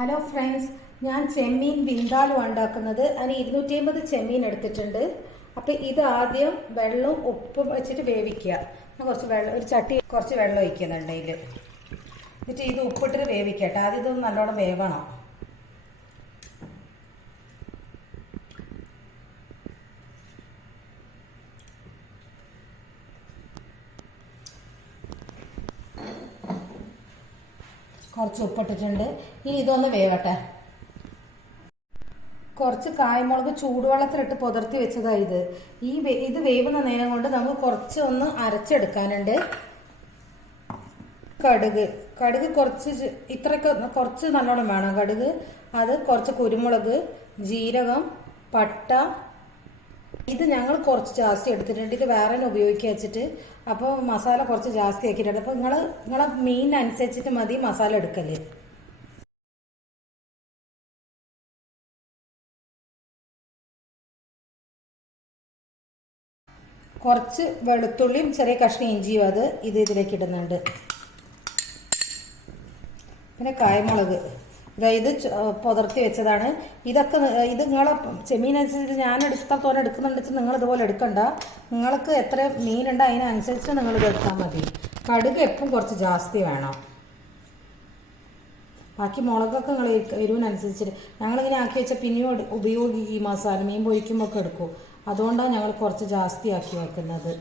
Hello friends, ഞാൻ ചെമ്മീൻ വിന്താലു ഉണ്ടാക്കുന്നത്. അതിന് 250 ചെമ്മീൻ എടുത്തിട്ടുണ്ട്. അപ്പോൾ ഇത് ആദ്യം വെള്ളവും ഉപ്പും വെച്ചിട്ട് വേവിക്കുക. ഞാൻ കുറച്ച് വെള്ളം, ഒരു ചട്ടി കുറച്ച് വെള്ളം ഒഴിക്കുന്നുണ്ട് ഇതിൽ. എന്നിട്ട് ഇത് ഉപ്പിട്ടിട്ട് വേവിക്കട്ടെ. ആദ്യം ഇതൊന്ന് നല്ലോണം വേവണം. കുറച്ച് ഉപ്പിട്ടിട്ടുണ്ട്. ഇനി ഇതൊന്ന് വേവട്ടെ. കുറച്ച് കായമുളക് ചൂടുവെള്ളത്തിലിട്ട് പുതിർത്തി വെച്ചതാണ് ഇത്. ഇത് വേവുന്ന നേരം കൊണ്ട് നമുക്ക് കുറച്ച് ഒന്ന് അരച്ചെടുക്കാനുണ്ട്. കടുക് കുറച്ച് ഇത്രയൊക്കെ കുറച്ച് നല്ലോണം വേണം കടുക്. അത് കുറച്ച് കുരുമുളക്, ജീരകം, പട്ട. ഇത് ഞങ്ങൾ കുറച്ച് ജാസ്തി എടുത്തിട്ടുണ്ട്. ഇത് വേറെ ഉപയോഗിക്കുക വെച്ചിട്ട്. അപ്പോൾ മസാല കുറച്ച് ജാസ്തി ആക്കിയിട്ടുണ്ട്. അപ്പോൾ നിങ്ങളെ മീനിനനുസരിച്ചിട്ട് മതി മസാല എടുക്കല്. കുറച്ച് വെളുത്തുള്ളിയും ചെറിയ കഷ്ണം ഇഞ്ചിയും ഇതിലേക്ക് ഇടുന്നുണ്ട്. പിന്നെ കായമുളക് ഇത് പുതിർത്തി വെച്ചതാണ്. ഇത് നിങ്ങളെ ചെമ്മീനനുസരിച്ച് ഞാൻ എടുത്തോടെ എടുക്കുന്നുണ്ട് വെച്ചാൽ നിങ്ങൾ ഇതുപോലെ എടുക്കണ്ട. നിങ്ങൾക്ക് എത്ര മീനുണ്ട് അതിനനുസരിച്ച് നിങ്ങൾ ഇത് എടുത്താൽ മതി. കടുക് എപ്പം കുറച്ച് ജാസ്തി വേണം. ബാക്കി മുളകൊക്കെ നിങ്ങൾ എരിവിനനുസരിച്ചിട്ട്. ഞങ്ങളിങ്ങനെ ആക്കി വെച്ചാൽ പിന്നെയും ഉപയോഗിക്കും. ഈ മസാല മീൻ പൊരിക്കുമ്പോൾ ഒക്കെ എടുക്കും. അതുകൊണ്ടാണ് ഞങ്ങൾ കുറച്ച് ജാസ്തി ആക്കി വെക്കുന്നത്.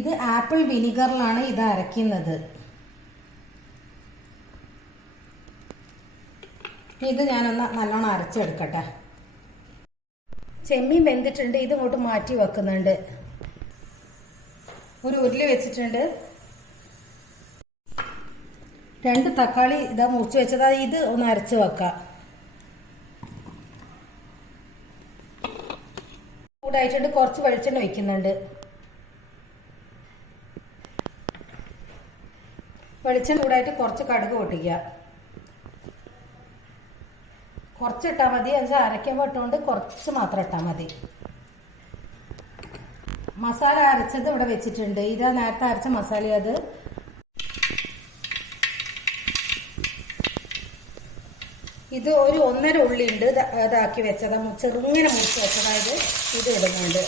ഇത് ആപ്പിൾ വിനിഗറിലാണ് ഇത് അരയ്ക്കുന്നത്. ഇത് ഞാനൊന്ന് നല്ലോണം അരച്ചെടുക്കട്ടെ. ചെമ്മീൻ വെന്തിട്ടുണ്ട്. ഇത് ഇങ്ങോട്ട് മാറ്റി വെക്കുന്നുണ്ട്. ഒരു ഉരുളി വെച്ചിട്ടുണ്ട്. 2 തക്കാളി ഇതാ മുറിച്ച് വെച്ചതാ. ഇത് ഒന്ന് അരച്ച് വെക്കാം. ചൂടായിട്ടുണ്ട്. കുറച്ച് വെളിച്ചെണ്ണ ഒഴിക്കുന്നുണ്ട്. വെളിച്ചെണ്ണ ചൂടായിട്ട് കുറച്ച് കടുക് പൊട്ടിക്കുക. കുറച്ചിട്ടാൽ മതി. അത് അരയ്ക്കുമ്പോൾ ഇട്ടുകൊണ്ട് കുറച്ച് മാത്രം ഇട്ടാൽ മതി. മസാല അരച്ചത് ഇവിടെ വെച്ചിട്ടുണ്ട്. ഇതാ നേരത്തെ അരച്ച മസാല. ഇത് ഒരു 1.5 ഉള്ളി ഉണ്ട്. ഇതാക്കി വെച്ചതാ. ചെറുങ്ങനെ മുറിച്ച് വെച്ചതായത് ഇത് ഇടുന്നുണ്ട്.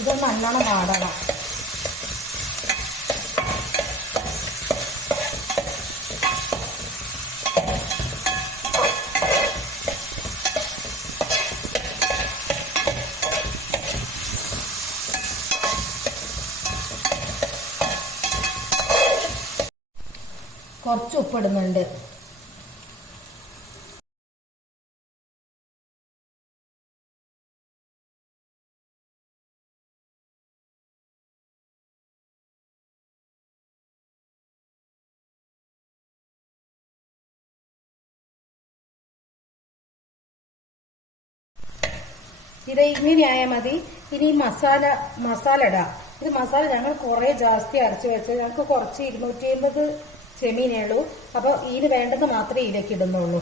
ഇത് നല്ലോണം വാടണം. കുറച്ച് ഉപ്പിടുന്നുണ്ട്. ഇത് ഇങ്ങനെയായാൽ മതി. ഇനി മസാല ഇടാം. ഇത് മസാല ഞങ്ങൾ കുറേ ജാസ്തി അരച്ച് വെച്ചത്. ഞങ്ങൾക്ക് കുറച്ച് 250 ചെമ്മീനേ ഉള്ളൂ. അപ്പോൾ ഇതിന് വേണ്ടത് മാത്രമേ ഇതിലേക്ക് ഇടുന്നുള്ളൂ.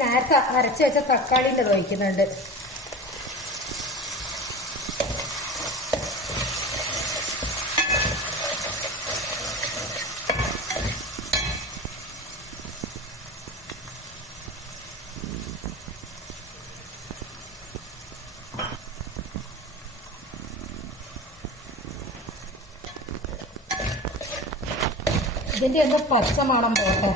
നേരത്തെ അരച്ച് വെച്ച തക്കാളിൻ്റെ ഒഴിക്കുന്നുണ്ട്. ഇതിൻ്റെ എന്തോ പച്ചമണം പോട്ടെ.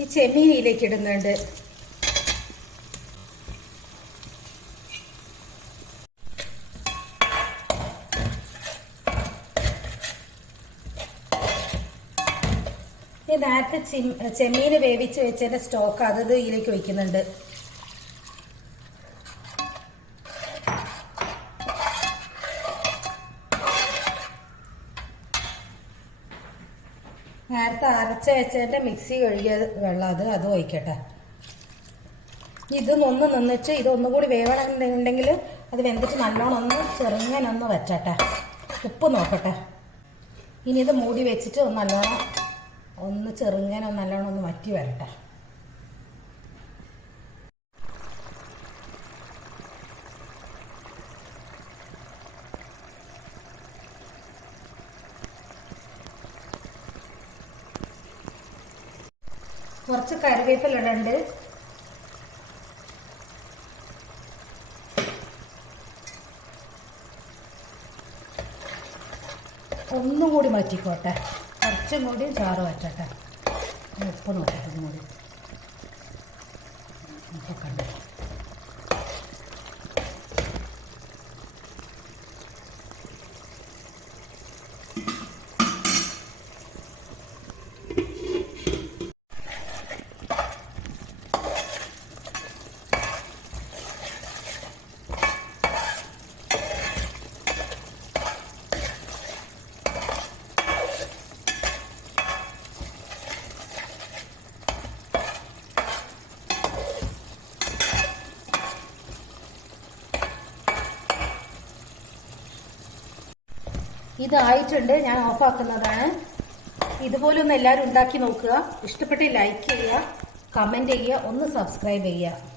ഈ ചെമ്മീനിലേക്ക് ഇടുന്നുണ്ട്. നേരത്തെ ചെമ്മീന് വേവിച്ച് വെച്ചതിന്റെ സ്റ്റോക്ക് അത് ഇതിലേക്ക് ഒഴിക്കുന്നുണ്ട്. നേരത്തെ അരച്ച വെച്ചതിന്റെ മിക്സി കഴുകിയ വെള്ളം അത് ഒഴിക്കട്ടെ. ഇതൊന്ന് നിന്നിട്ട് ഇതൊന്നുകൂടി വേവണമെന്നുണ്ടെങ്കിൽ അത് വെന്തിട്ട് നല്ലോണം ഒന്ന് ചെറുങ്ങനൊന്ന് വെച്ചട്ടെ. ഉപ്പ് നോക്കട്ടെ. ഇനി ഇത് മൂടി വെച്ചിട്ട് നല്ലോണം ഒന്ന് ചെറുങ്ങനൊന്ന് നല്ലോണം ഒന്ന് വറ്റി വരട്ടെ. കുറച്ച് കറിവേപ്പില ഇടണ്ട്. ഒന്നും കൂടി മാറ്റിക്കോട്ടെ. കുറച്ചും കൂടി ചാറ് വറ്റട്ടെ. ഉപ്പ് നോക്കട്ടെ. കൂടി ഉപ്പൊക്കെ ഉണ്ട്. ഇതായിട്ടുണ്ട്. ഞാൻ ഓഫാക്കുന്നതാണ്. ഇതുപോലെ ഒന്ന് എല്ലാവരും ഉണ്ടാക്കി നോക്കുക. ഇഷ്ടപ്പെട്ട് ലൈക്ക് ചെയ്യുക, കമൻറ്റ് ചെയ്യുക, ഒന്ന് സബ്സ്ക്രൈബ് ചെയ്യുക.